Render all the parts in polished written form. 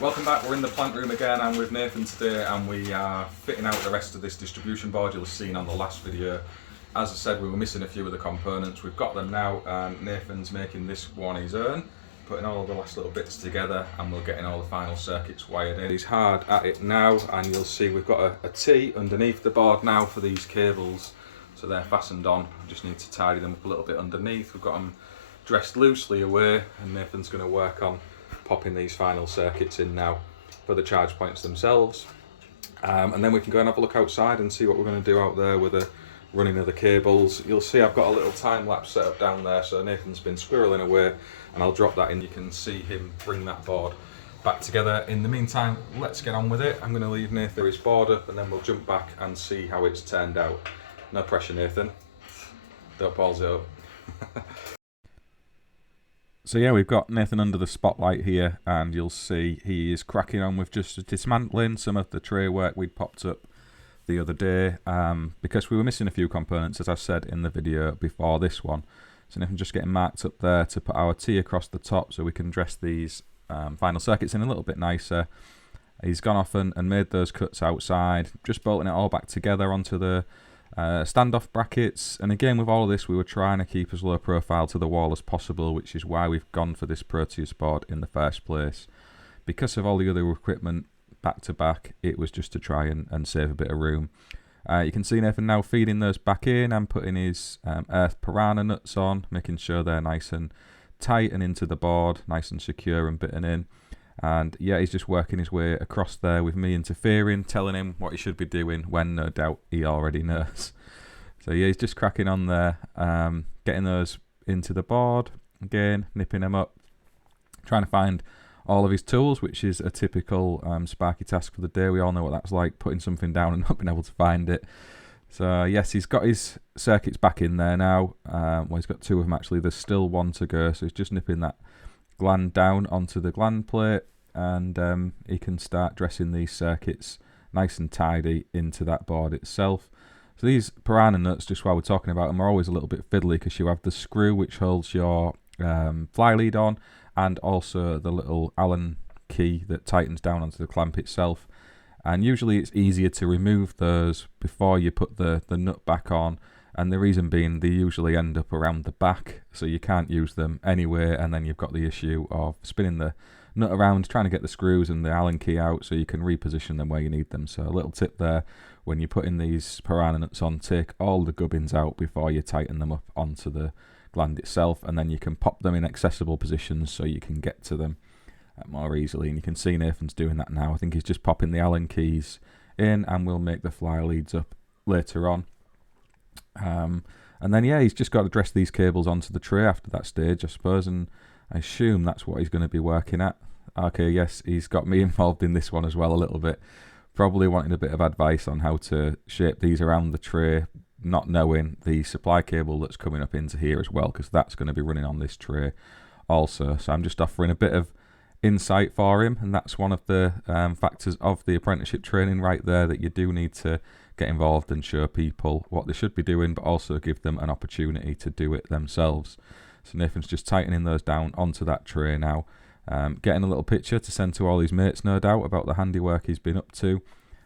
Welcome back. We're in the plant room again. I'm with Nathan today and we are fitting out the rest of this distribution board you'll have seen on the last video. As I said, we were missing a few of the components. We've got them now and Nathan's making this one his own, putting all the last little bits together, and we're getting all the final circuits wired in. He's hard at it now, and you'll see we've got a T underneath the board now for these cables, so they're fastened on. We just need to tidy them up a little bit underneath. We've got them dressed loosely away, and Nathan's going to work on popping these final circuits in now for the charge points themselves, and then we can go and have a look outside and see what we're going to do out there with the running of the cables. You'll see I've got a little time lapse set up down there, so Nathan's been squirreling away, and I'll drop that in. You can see him bring that board back together. In the meantime, let's get on with it. I'm going to leave Nathan his board up, and then we'll jump back and see how it's turned out. No pressure, Nathan. Don't balls it up. So yeah, we've got Nathan under the spotlight here, and you'll see he is cracking on with just dismantling some of the tray work we'd popped up the other day, because we were missing a few components, as I've said in the video before this one. So Nathan just getting marked up there to put our T across the top so we can dress these final circuits in a little bit nicer. He's gone off and made those cuts outside, just bolting it all back together onto the standoff brackets. And again, with all of this, we were trying to keep as low profile to the wall as possible, which is why we've gone for this Proteus board in the first place. Because of all the other equipment back to back, it was just to try and save a bit of room. You can see Nathan now feeding those back in and putting his earth piranha nuts on, making sure they're nice and tight and into the board, nice and secure and bitten in. And yeah, he's just working his way across there with me interfering, telling him what he should be doing when no doubt he already knows. So yeah, he's just cracking on there, getting those into the board, again, nipping them up, trying to find all of his tools, which is a typical Sparky task for the day. We all know what that's like, putting something down and not being able to find it. So yes, he's got his circuits back in there now. Well, he's got two of them actually. There's still one to go, so he's just nipping that gland down onto the gland plate, and he can start dressing these circuits nice and tidy into that board itself. So these piranha nuts, just while we're talking about them, are always a little bit fiddly because you have the screw which holds your fly lead on, and also the little Allen key that tightens down onto the clamp itself. And usually it's easier to remove those before you put the nut back on, and the reason being they usually end up around the back, so you can't use them anywhere, and then you've got the issue of spinning the nut around, trying to get the screws and the Allen key out so you can reposition them where you need them. So a little tip there, when you're putting these piranha nuts on, take all the gubbins out before you tighten them up onto the gland itself, and then you can pop them in accessible positions so you can get to them more easily. And you can see Nathan's doing that now. I think he's just popping the Allen keys in, and we'll make the fly leads up later on. And then yeah, he's just got to dress these cables onto the tray after that stage, I suppose, and I assume that's what he's going to be working at. Okay, yes, he's got me involved in this one as well a little bit, probably wanting a bit of advice on how to shape these around the tray, not knowing the supply cable that's coming up into here as well, because that's going to be running on this tray also. So I'm just offering a bit of insight for him, and that's one of the factors of the apprenticeship training right there, that you do need to get involved and show people what they should be doing, but also give them an opportunity to do it themselves. So Nathan's just tightening those down onto that tray now, getting a little picture to send to all his mates, no doubt, about the handiwork he's been up to.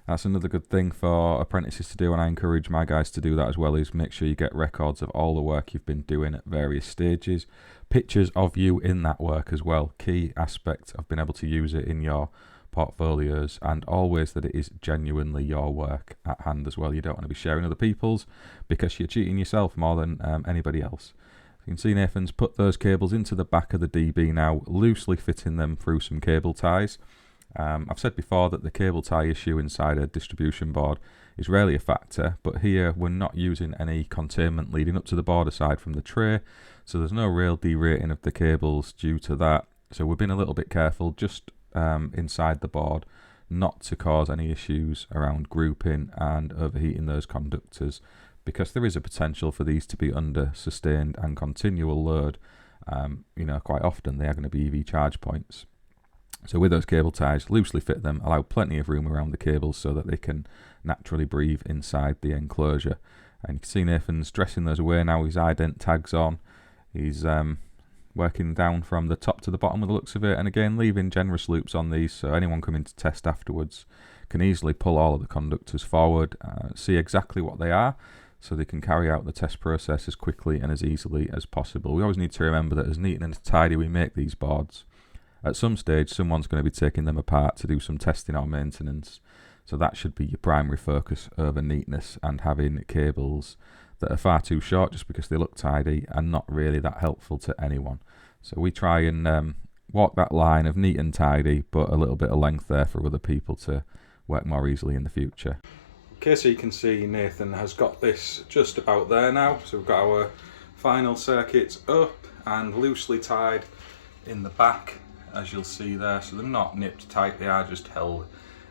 That's another good thing for apprentices to do, and I encourage my guys to do that as well, is make sure you get records of all the work you've been doing at various stages, pictures of you in that work as well, key aspect of being able to use it in your portfolios, and always that it is genuinely your work at hand as well. You don't want to be sharing other people's, because you're cheating yourself more than anybody else. You can see Nathan's put those cables into the back of the DB now, loosely fitting them through some cable ties. I've said before that the cable tie issue inside a distribution board is rarely a factor, but here we're not using any containment leading up to the board aside from the tray, so there's no real derating of the cables due to that. So we've been a little bit careful just inside the board not to cause any issues around grouping and overheating those conductors, because there is a potential for these to be under sustained and continual load. Quite often they are going to be EV charge points. So with those cable ties, loosely fit them, allow plenty of room around the cables so that they can naturally breathe inside the enclosure. And you can see Nathan's dressing those away now, his ident tags on. He's working down from the top to the bottom with the looks of it, and again leaving generous loops on these so anyone coming to test afterwards can easily pull all of the conductors forward, see exactly what they are, so they can carry out the test process as quickly and as easily as possible. We always need to remember that as neat and as tidy we make these boards, at some stage someone's going to be taking them apart to do some testing or maintenance, so that should be your primary focus over neatness and having cables that are far too short just because they look tidy and not really that helpful to anyone. So we try and walk that line of neat and tidy, but a little bit of length there for other people to work more easily in the future. Okay, so you can see Nathan has got this just about there now. So we've got our final circuits up and loosely tied in the back, as you'll see there. So they're not nipped tight, they are just held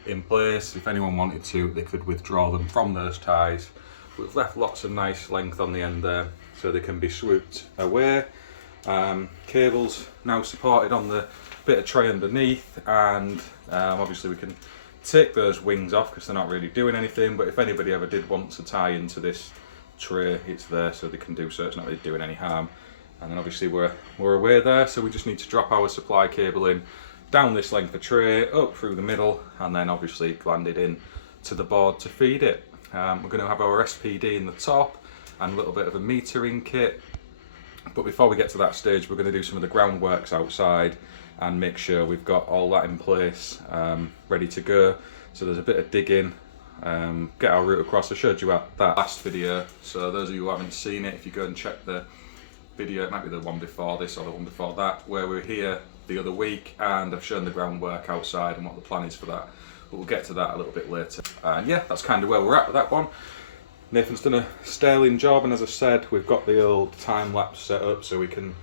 in place. If anyone wanted to, they could withdraw them from those ties. We've left lots of nice length on the end there so they can be swooped away. Cables now supported on the bit of tray underneath, and obviously we can take those wings off because they're not really doing anything, but if anybody ever did want to tie into this tray, it's there so they can do so, it's not really doing any harm. And then obviously we're away there, so we just need to drop our supply cable in down this length of tray, up through the middle, and then obviously landed in to the board to feed it. We're going to have our SPD in the top and a little bit of a metering kit, but before we get to that stage we're going to do some of the groundworks outside and make sure we've got all that in place, ready to go. So there's a bit of digging, get our route across. I showed you that last video, so those of you who haven't seen it, if you go and check the video, it might be the one before this or the one before that, where we were here the other week and I've shown the groundwork outside and what the plan is for that. But we'll get to that a little bit later. And yeah, that's kind of where we're at with that one. Nathan's done a sterling job, and as I said, we've got the old time lapse set up so we can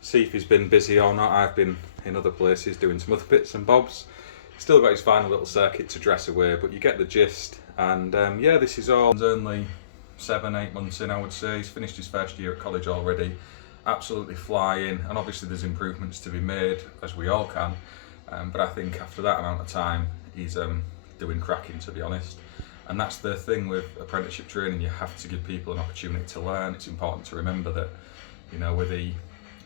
see if he's been busy or not. I've been in other places doing some other bits and bobs. Still got his final little circuit to dress away, but you get the gist. And yeah, this is all. He's only 7-8 months in, I would say. He's finished his first year at college already. Absolutely flying, and obviously there's improvements to be made, as we all can. But I think after that amount of time, he's doing cracking, to be honest. And that's the thing with apprenticeship training, you have to give people an opportunity to learn. It's important to remember that, you know, with the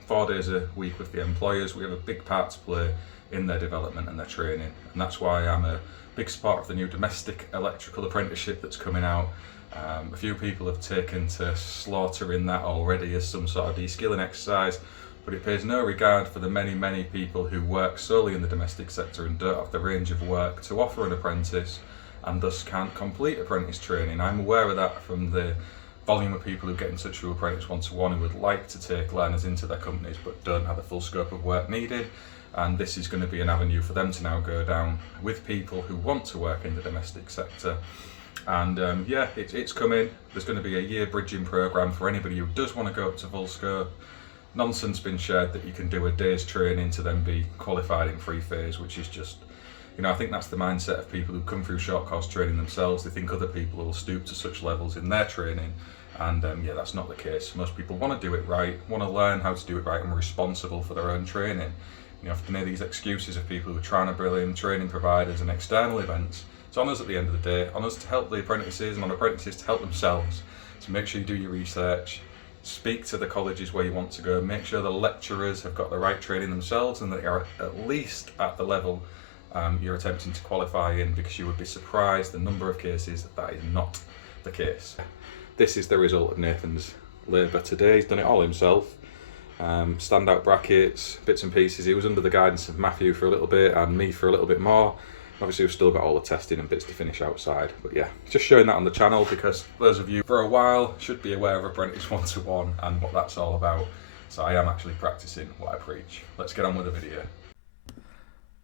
4 days a week with the employers, we have a big part to play in their development and their training. And that's why I'm a big supporter of the new domestic electrical apprenticeship that's coming out. A few people have taken to slaughtering that already as some sort of de-skilling exercise, but it pays no regard for the many people who work solely in the domestic sector and don't have the range of work to offer an apprentice and thus can't complete apprentice training. I'm aware of that from the volume of people who get in touch with Apprentice One-to-One who would like to take learners into their companies but don't have the full scope of work needed, and this is going to be an avenue for them to now go down with people who want to work in the domestic sector. And yeah, it's coming. There's going to be a year bridging programme for anybody who does want to go up to full scope. Nonsense been shared that you can do a day's training to then be qualified in 3 phase, which is just, you know, I think that's the mindset of people who come through short course training themselves. They think other people will stoop to such levels in their training, and yeah, that's not the case. Most people want to do it right, want to learn how to do it right, and are responsible for their own training. You often hear these excuses of people who are trying to bring in training providers and external events. It's on us at the end of the day, on us to help the apprentices and on apprentices to help themselves. So make sure you do your research, speak to the colleges where you want to go, make sure the lecturers have got the right training themselves and that they are at least at the level you're attempting to qualify in, because you would be surprised the number of cases that is not the case. This is the result of Nathan's labour today. He's done it all himself. Standout brackets, bits and pieces. He was under the guidance of Matthew for a little bit and me for a little bit more. Obviously we've still got all the testing and bits to finish outside, but yeah, just showing that on the channel because those of you for a while should be aware of Apprentice One-to-One and what that's all about. So I am actually practicing what I preach. Let's get on with the video.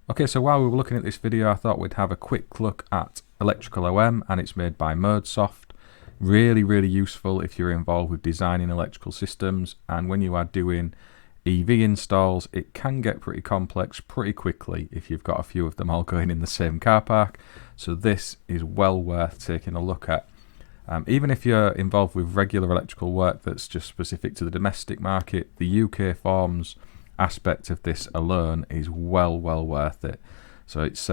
Okay, so while we were looking at this video, I thought we'd have a quick look at ElectricalOM, and it's made by Modesoft. Really useful if you're involved with designing electrical systems, and when you are doing EV installs, it can get pretty complex pretty quickly if you've got a few of them all going in the same car park. So this is well worth taking a look at. Even if you're involved with regular electrical work that's just specific to the domestic market, the UK forms aspect of this alone is well worth it. So it's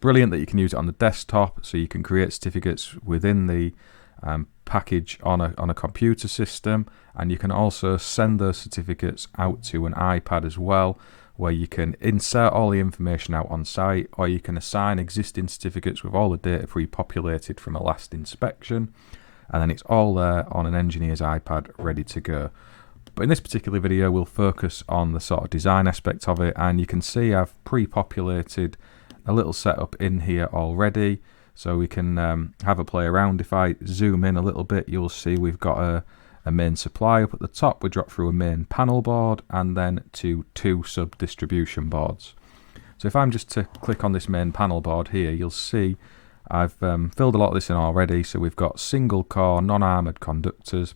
brilliant that you can use it on the desktop, so you can create certificates within the package on a computer system, and you can also send those certificates out to an iPad as well, where you can insert all the information out on site, or you can assign existing certificates with all the data pre-populated from a last inspection, and then it's all there on an engineer's iPad ready to go. But in this particular video we'll focus on the sort of design aspect of it, and you can see I've pre-populated a little setup in here already, so we can have a play around. If I zoom in a little bit, you'll see we've got a main supply up at the top. We drop through a main panel board and then to 2 sub distribution boards. So if I'm just to click on this main panel board here, you'll see I've filled a lot of this in already. So we've got single core non-armoured conductors.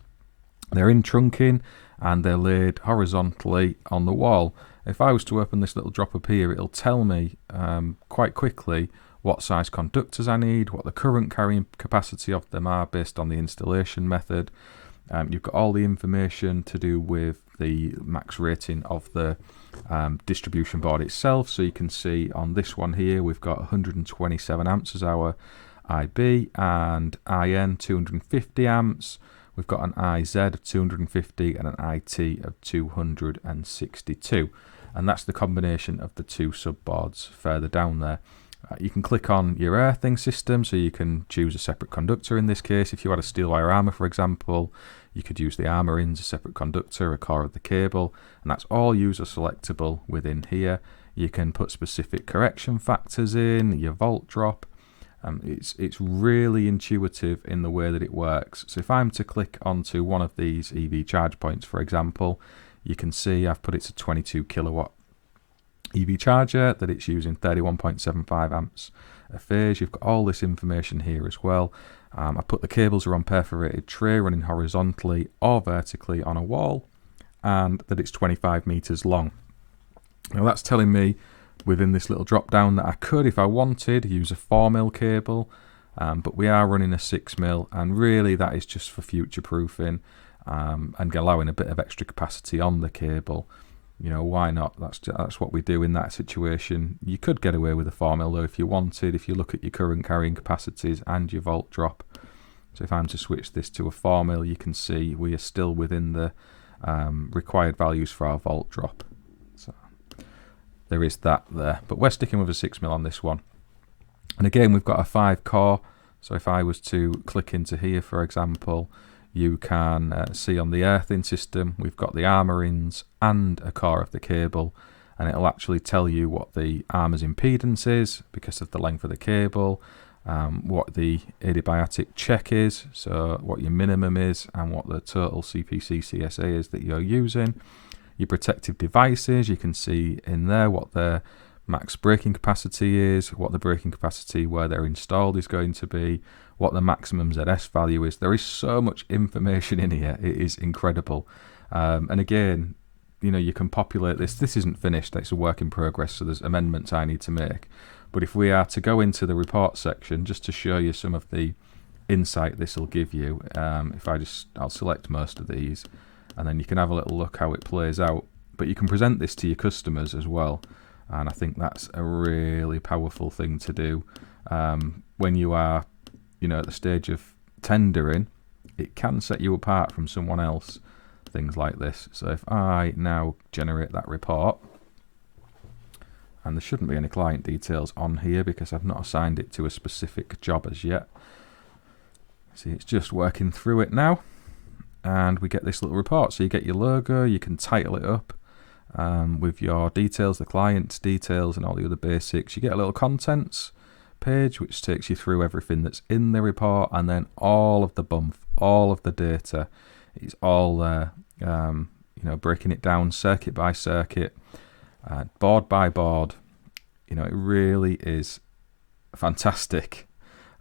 They're in trunking and they're laid horizontally on the wall. If I was to open this little drop up here, it'll tell me quite quickly what size conductors I need, what the current carrying capacity of them are based on the installation method. You've got all the information to do with the max rating of the distribution board itself. So you can see on this one here, we've got 127 amps as our IB and IN 250 amps. We've got an IZ of 250 and an IT of 262. And that's the combination of the 2 subboards further down there. You can click on your earthing system, so you can choose a separate conductor in this case. If you had a steel wire armour, for example, you could use the armour in as a separate conductor, a core of the cable, and that's all user selectable within here. You can put specific correction factors in, your volt drop. It's really intuitive in the way that it works. So if I'm to click onto one of these EV charge points, for example, you can see I've put it to 22 kilowatt EV charger, that it's using 31.75 amps a phase. You've got all this information here as well. I put the cables are on perforated tray running horizontally or vertically on a wall, and that it's 25 meters long. Now that's telling me within this little drop down that I could, if I wanted, use a 4mm cable, but we are running a 6mm, and really that is just for future proofing and allowing a bit of extra capacity on the cable. You know, why not? That's what we do in that situation. You could get away with a 4mm though if you wanted, if you look at your current carrying capacities and your volt drop. So if I'm to switch this to a 4mm, you can see we are still within the required values for our volt drop. So there is that there. But we're sticking with a 6mm on this one. And again, we've got a 5 core. So if I was to click into here, for example, you can see on the earthing system, we've got the armour ins and a core of the cable, and it'll actually tell you what the armour's impedance is because of the length of the cable, what the adiabatic check is, so what your minimum is, and what the total CPC CSA is that you're using. Your protective devices, you can see in there what their max braking capacity is, what the braking capacity where they're installed is going to be, what the maximum ZS value is. There is so much information in here. It is incredible. And again, you know, you can populate this. This isn't finished. It's a work in progress, so there's amendments I need to make. But if we are to go into the report section, just to show you some of the insight this will give you, I'll select most of these, and then you can have a little look how it plays out. But you can present this to your customers as well. And I think that's a really powerful thing to do when you are, you know, at the stage of tendering. It can set you apart from someone else, things like this. So if I now generate that report, and there shouldn't be any client details on here because I've not assigned it to a specific job as yet. See, it's just working through it now, and we get this little report. So you get your logo, you can title it up with your details, the client's details, and all the other basics. You get a little contents page which takes you through everything that's in the report, and then all of the bump, all of the data is all there. You know, breaking it down circuit by circuit, board by board. You know, it really is fantastic.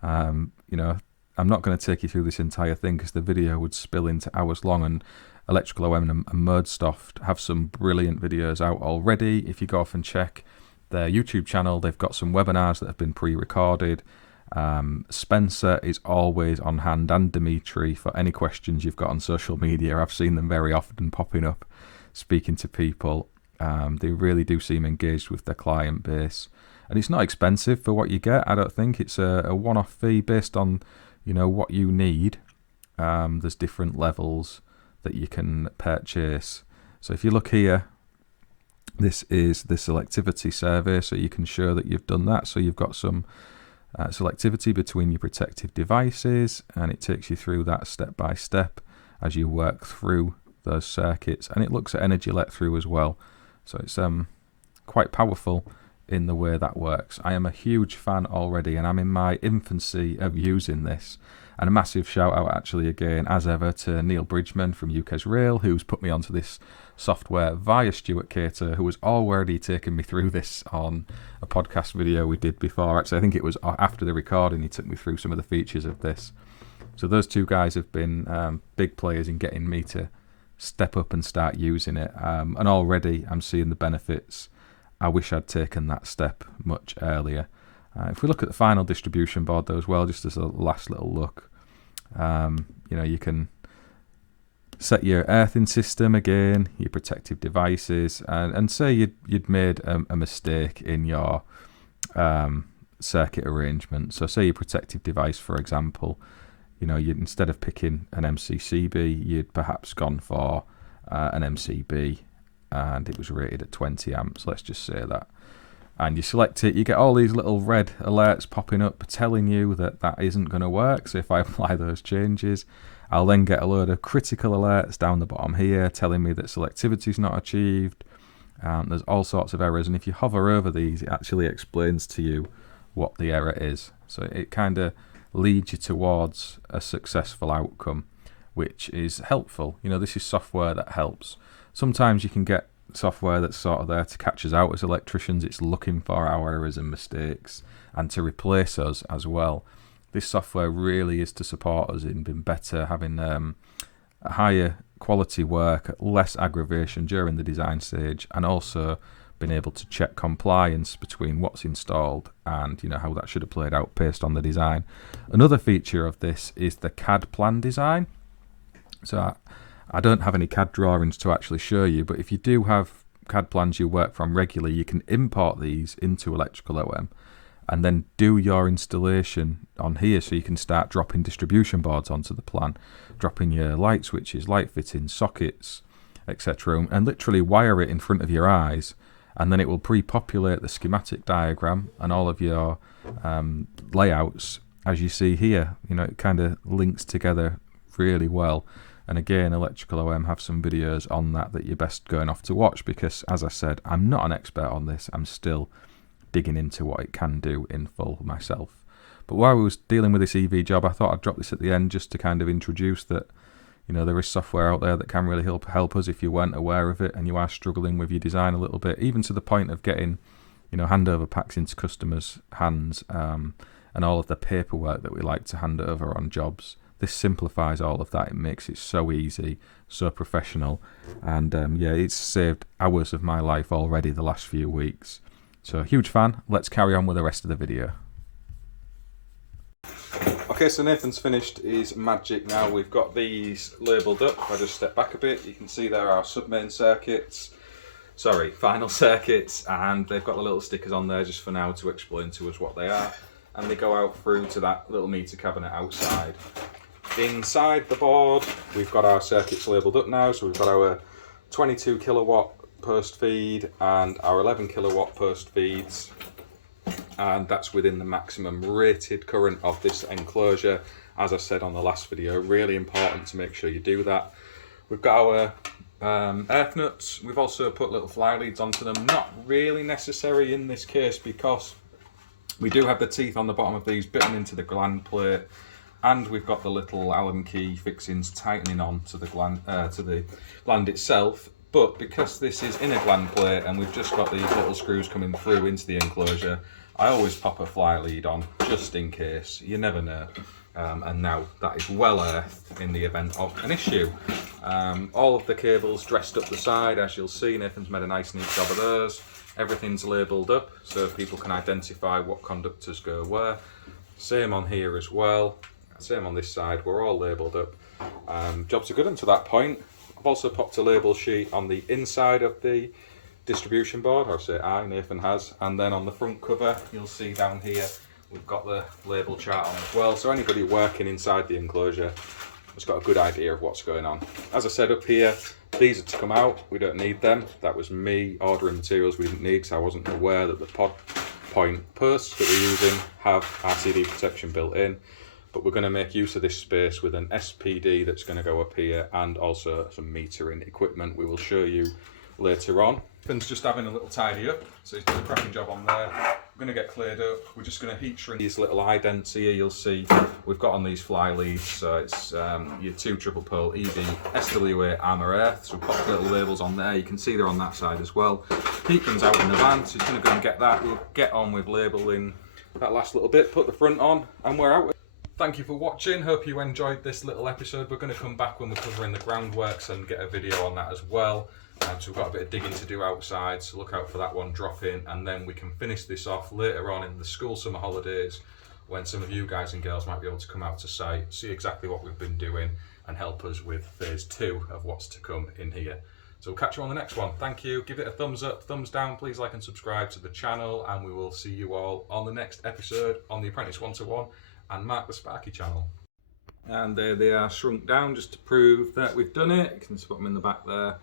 You know, I'm not going to take you through this entire thing because the video would spill into hours long, and ElectricalOM and Modesoft have some brilliant videos out already. If you go off and check their YouTube channel, they've got some webinars that have been pre-recorded. Spencer is always on hand, and Dimitri, for any questions you've got on social media. I've seen them very often popping up, speaking to people. They really do seem engaged with their client base, and it's not expensive for what you get. I don't think it's a one-off fee based on, you know, what you need. there's different levels that you can purchase. So if you look here, this is the selectivity survey, so you can show that you've done that. So you've got some selectivity between your protective devices, and it takes you through that step by step as you work through those circuits, and it looks at energy let through as well. So it's quite powerful in the way that works. I am a huge fan already, and I'm in my infancy of using this. And a massive shout out actually again, as ever, to Neil Bridgman from UK's Rail, who's put me onto this software via Stuart Cater, who was already taking me through this on a podcast video we did before. Actually, I think it was after the recording he took me through some of the features of this. So those two guys have been big players in getting me to step up and start using it. And already I'm seeing the benefits. I wish I'd taken that step much earlier. If we look at the final distribution board though as well, just as a last little look, you can set your earthing system again, your protective devices, and say you'd made a mistake in your circuit arrangement. So say your protective device, for example, you'd, instead of picking an MCCB, you'd perhaps gone for an MCB, and it was rated at 20 amps, let's just say that. And you select it, you get all these little red alerts popping up telling you that that isn't going to work. So if I apply those changes, I'll then get a load of critical alerts down the bottom here telling me that selectivity is not achieved. There's all sorts of errors, and if you hover over these, it actually explains to you what the error is. So it kind of leads you towards a successful outcome, which is helpful. This is software that helps. Sometimes you can get software that's sort of there to catch us out as electricians. It's looking for our errors and mistakes and to replace us as well. This software really is to support us in being better, having a higher quality work, less aggravation during the design stage, and also being able to check compliance between what's installed and how that should have played out based on the design. Another feature of this is the CAD plan design. So I don't have any CAD drawings to actually show you, but if you do have CAD plans you work from regularly, you can import these into ElectricalOM and then do your installation on here, so you can start dropping distribution boards onto the plan, dropping your light switches, light fittings, sockets, etc., and literally wire it in front of your eyes, and then it will pre-populate the schematic diagram and all of your layouts as you see here. It kind of links together really well. And again, ElectricalOM have some videos on that you're best going off to watch, because, as I said, I'm not an expert on this. I'm still digging into what it can do in full myself. But while I was dealing with this EV job, I thought I'd drop this at the end just to kind of introduce that, there is software out there that can really help us if you weren't aware of it and you are struggling with your design a little bit, even to the point of getting, handover packs into customers' hands, and all of the paperwork that we like to hand over on jobs. This simplifies all of that. It makes it so easy, so professional, and it's saved hours of my life already the last few weeks. So huge fan. Let's carry on with the rest of the video. Okay, so Nathan's finished his magic now. We've got these labelled up. If I just step back a bit, you can see there are sub-main circuits, final circuits, and they've got the little stickers on there just for now to explain to us what they are, and they go out through to that little meter cabinet outside. Inside the board, we've got our circuits labelled up now. So we've got our 22 kilowatt post feed and our 11 kilowatt post feeds, and that's within the maximum rated current of this enclosure. As I said on the last video, really important to make sure you do that. We've got our earth nuts. We've also put little fly leads onto them. Not really necessary in this case, because we do have the teeth on the bottom of these bitten into the gland plate, and we've got the little Allen key fixings tightening on to the gland itself. But because this is in a gland plate and we've just got these little screws coming through into the enclosure, I always pop a fly lead on just in case. You never know. And now that is well earthed in the event of an issue. All of the cables dressed up the side, as you'll see. Nathan's made a nice neat job of those. Everything's labelled up so people can identify what conductors go where. Same on here as well. Same on this side, we're all labelled up. Jobs are good until that point. I've also popped a label sheet on the inside of the distribution board, or say Nathan has, and then on the front cover you'll see down here we've got the label chart on as well, so anybody working inside the enclosure has got a good idea of what's going on. As I said up here, these are to come out. We don't need them. That was me ordering materials we didn't need because I wasn't aware that the pod point posts that we're using have RCD protection built in. But we're going to make use of this space with an SPD that's going to go up here, and also some metering equipment we will show you later on. Ben's just having a little tidy up, so he's done a cracking job on there. We're going to get cleared up. We're just going to heat shrink these little idents here. You'll see we've got on these fly leads, so it's your 2 triple pearl EV SWA Armour Earth. So we've got little labels on there. You can see they're on that side as well. Heat comes out in the van, so he's going to go and get that. We'll get on with labelling that last little bit, put the front on, and we're out. Thank you for watching. Hope you enjoyed this little episode. We're going to come back when we're covering the groundworks and get a video on that as well. So we've got a bit of digging to do outside, so look out for that one dropping, and then we can finish this off later on in the school summer holidays when some of you guys and girls might be able to come out to site, see exactly what we've been doing and help us with phase 2 of what's to come in here. So we'll catch you on the next one. Thank you. Give it a thumbs up, thumbs down. Please like and subscribe to the channel, and we will see you all on the next episode on the Apprentice 1-to-1 and Mark the Sparky channel. And there they are, shrunk down just to prove that we've done it. You can just put them in the back there.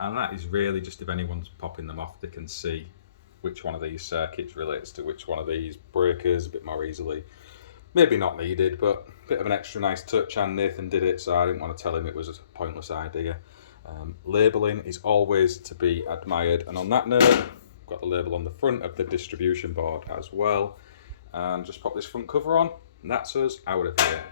And that is really just if anyone's popping them off, they can see which one of these circuits relates to which one of these breakers a bit more easily. Maybe not needed, but a bit of an extra nice touch, and Nathan did it, so I didn't want to tell him it was a pointless idea. Labelling is always to be admired, and on that note, I've got the label on the front of the distribution board as well. And just pop this front cover on, and that's us out of here.